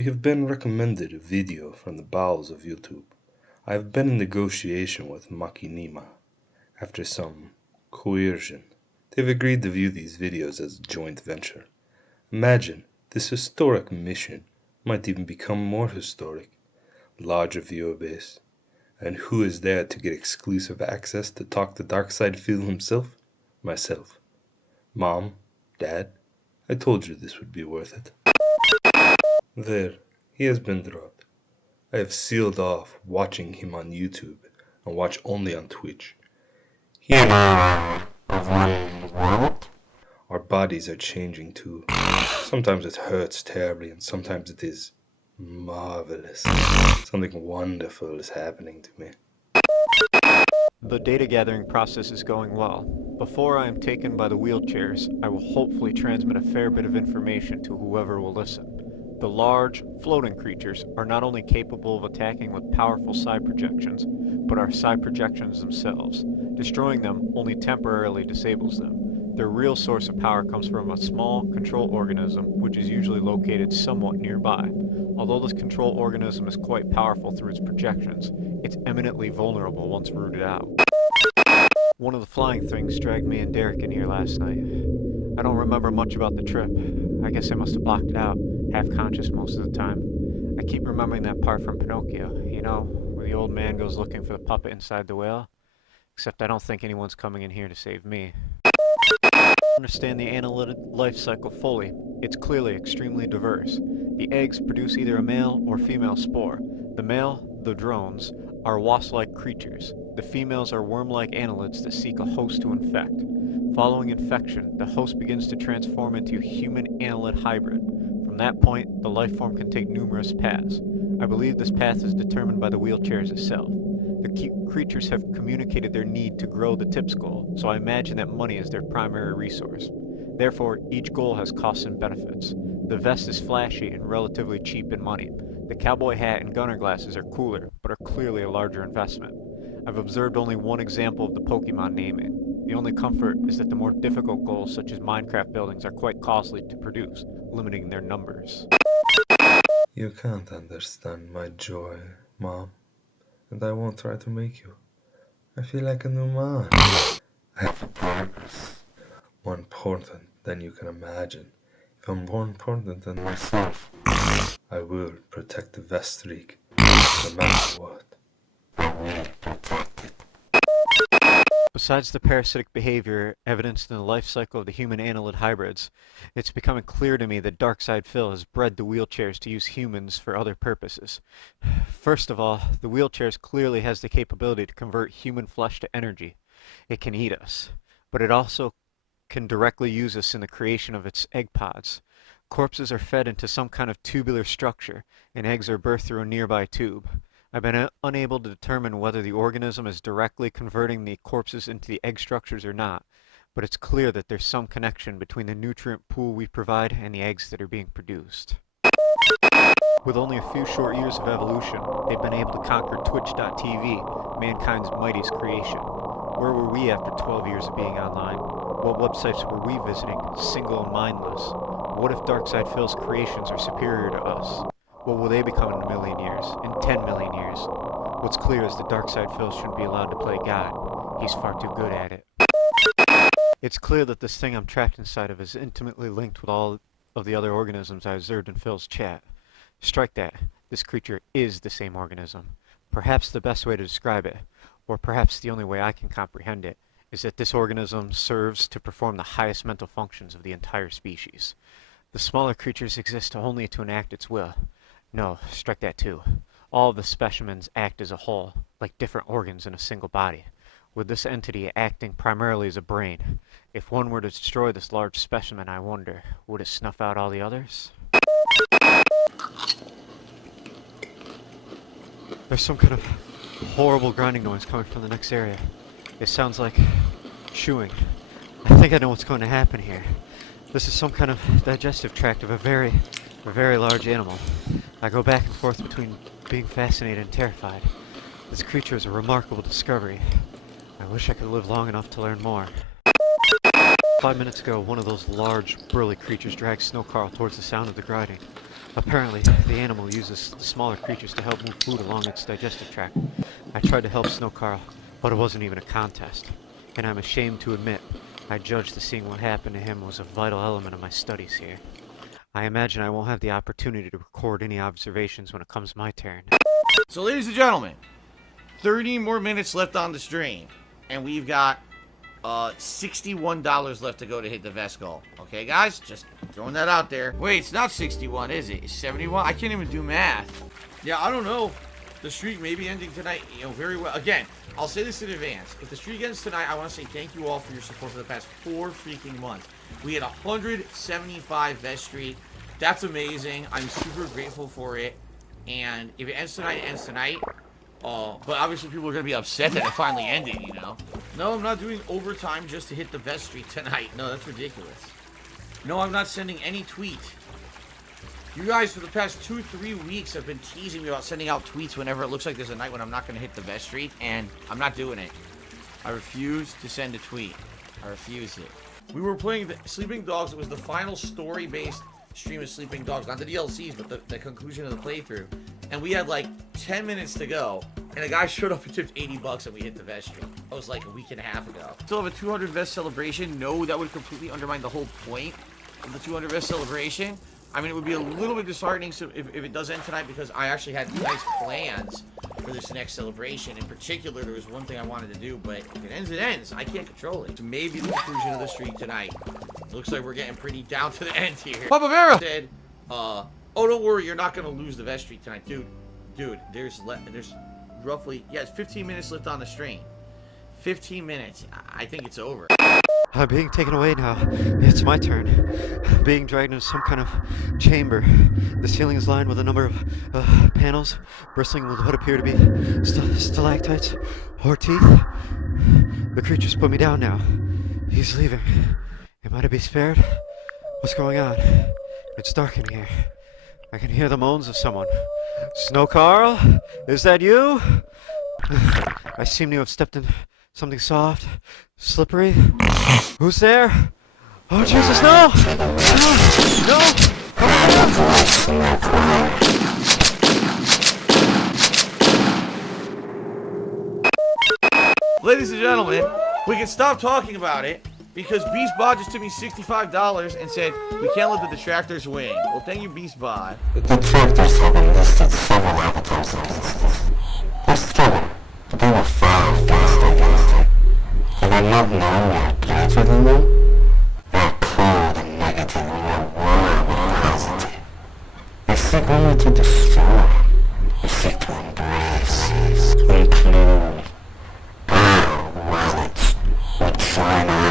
You have been recommended a video from the bowels of YouTube. I have been in negotiation with Machinima. After some coercion, they've agreed to view these videos as a joint venture. Imagine, this historic mission might even become more historic. Larger viewer base. And who is there to get exclusive access to talk to Darkside Phil himself? Myself. Mom, Dad, I told you this would be worth it. There, he has been dropped. I have sealed off watching him on YouTube and watch only on Twitch. Here, our bodies are changing too. Sometimes it hurts terribly and sometimes it is marvelous. Something wonderful is happening to me. The data gathering process is going well. Before I am taken by the wheelchairs, I will hopefully transmit a fair bit of information to whoever will listen. The large, floating creatures are not only capable of attacking with powerful psi projections, but are psi projections themselves. Destroying them only temporarily disables them. Their real source of power comes from a small, control organism, which is usually located somewhat nearby. Although this control organism is quite powerful through its projections, it's eminently vulnerable once rooted out. One of the flying things dragged me and Derek in here last night. I don't remember much about the trip. I guess I must have blocked it out, half-conscious most of the time. I keep remembering that part from Pinocchio, you know, where the old man goes looking for the puppet inside the whale. Except I don't think anyone's coming in here to save me. I understand the analytic life cycle fully. It's clearly extremely diverse. The eggs produce either a male or female spore. The male, the drones, are wasp-like creatures. The females are worm-like annelids that seek a host to infect. Following infection, the host begins to transform into a human annelid hybrid. From that point, the life form can take numerous paths. I believe this path is determined by the wheelchairs itself. The creatures have communicated their need to grow the tip skull, so I imagine that money is their primary resource. Therefore, each goal has costs and benefits. The vest is flashy and relatively cheap in money. The cowboy hat and gunner glasses are cooler, but are clearly a larger investment. I've observed only one example of the Pokemon naming. The only comfort is that the more difficult goals, such as Minecraft buildings, are quite costly to produce, limiting their numbers. You can't understand my joy, Mom, and I won't try to make you. I feel like a new man. I have a purpose. More important than you can imagine. Even more important than myself. I will protect the Vestreek, no matter what. I will protect it. Besides the parasitic behavior evidenced in the life cycle of the human annelid hybrids, it's becoming clear to me that Darkside Phil has bred the wheelchairs to use humans for other purposes. First of all, the wheelchairs clearly has the capability to convert human flesh to energy. It can eat us, but it also can directly use us in the creation of its egg pods. Corpses are fed into some kind of tubular structure, and eggs are birthed through a nearby tube. I've been unable to determine whether the organism is directly converting the corpses into the egg structures or not, but it's clear that there's some connection between the nutrient pool we provide and the eggs that are being produced. With only a few short years of evolution, they've been able to conquer Twitch.tv, mankind's mightiest creation. Where were we after 12 years of being online? What websites were we visiting, single and mindless? What if Darkside Phil's creations are superior to us? What will they become in a million years, in 10 million years? What's clear is that Darkside Phil shouldn't be allowed to play God. He's far too good at it. It's clear that this thing I'm trapped inside of is intimately linked with all of the other organisms I observed in Phil's chat. Strike that. This creature is the same organism. Perhaps the best way to describe it, or perhaps the only way I can comprehend it, is that this organism serves to perform the highest mental functions of the entire species. The smaller creatures exist only to enact its will. No, strike that too. All of the specimens act as a whole, like different organs in a single body, with this entity acting primarily as a brain. If one were to destroy this large specimen, I wonder, would it snuff out all the others? There's some kind of horrible grinding noise coming from the next area. It sounds like chewing. I think I know what's going to happen here. This is some kind of digestive tract of a very large animal. I go back and forth between being fascinated and terrified. This creature is a remarkable discovery. I wish I could live long enough to learn more. 5 minutes ago, one of those large, burly creatures dragged Snow Carl towards the sound of the grinding. Apparently, the animal uses the smaller creatures to help move food along its digestive tract. I tried to help Snow Carl, but it wasn't even a contest. And I'm ashamed to admit, I judged that seeing what happened to him was a vital element of my studies here. I imagine I won't have the opportunity to record any observations when it comes my turn. So, ladies and gentlemen, 30 more minutes left on the stream, and we've got $61 left to go to hit the vest goal. Okay, guys? Just throwing that out there. Wait, it's not 61, is it? It's 71? I can't even do math. Yeah, I don't know. The streak may be ending tonight, very well. Again, I'll say this in advance. If the streak ends tonight, I want to say thank you all for your support for the past 4 freaking months. We had 175 vest streak. That's amazing. I'm super grateful for it. And if it ends tonight, it ends tonight. But obviously people are going to be upset that it finally ended, No, I'm not doing overtime just to hit the vest streak tonight. No, that's ridiculous. No, I'm not sending any tweet. You guys, for the past 2-3 weeks, have been teasing me about sending out tweets whenever it looks like there's a night when I'm not going to hit the vest streak, and I'm not doing it. I refuse to send a tweet. I refuse it. We were playing the Sleeping Dogs. It was the final story-based stream of Sleeping Dogs. Not the DLCs, but the conclusion of the playthrough. And we had like 10 minutes to go, and a guy showed up and tipped $80 and we hit the vest streak. That was like a week and a half ago. Still have a 200 vest celebration. No, that would completely undermine the whole point of the 200 vest celebration. I mean, it would be a little bit disheartening if it does end tonight, because I actually had nice plans for this next celebration. In particular, there was one thing I wanted to do, but if it ends, it ends. I can't control it. So maybe the conclusion of the streak tonight. Looks like we're getting pretty down to the end here. Papa Vera said, oh, don't worry, you're not going to lose the vest streak tonight. Dude, there's roughly, it's 15 minutes left on the stream. 15 minutes. I think it's over. I'm being taken away now. It's my turn. I'm being dragged into some kind of chamber. The ceiling is lined with a number of panels, bristling with what appear to be stalactites or teeth. The creature's put me down now. He's leaving. Am I to be spared? What's going on? It's dark in here. I can hear the moans of someone. Snow Carl? Is that you? I seem to have stepped in something soft, slippery. Who's there? Oh, Jesus, no! No! Ladies and gentlemen, we can stop talking about it, because Beast Bod just took me $65 and said, we can't let the detractors win. Well, thank you, Beast Bod. The detractors have enlisted several avatars of resistance. They struggle, but they will fire fast against them. And I'm not known or planted in them. They're cold and negative and you're worried and hesitant. They seek only to destroy. They seek to embrace, include, wallets, with China.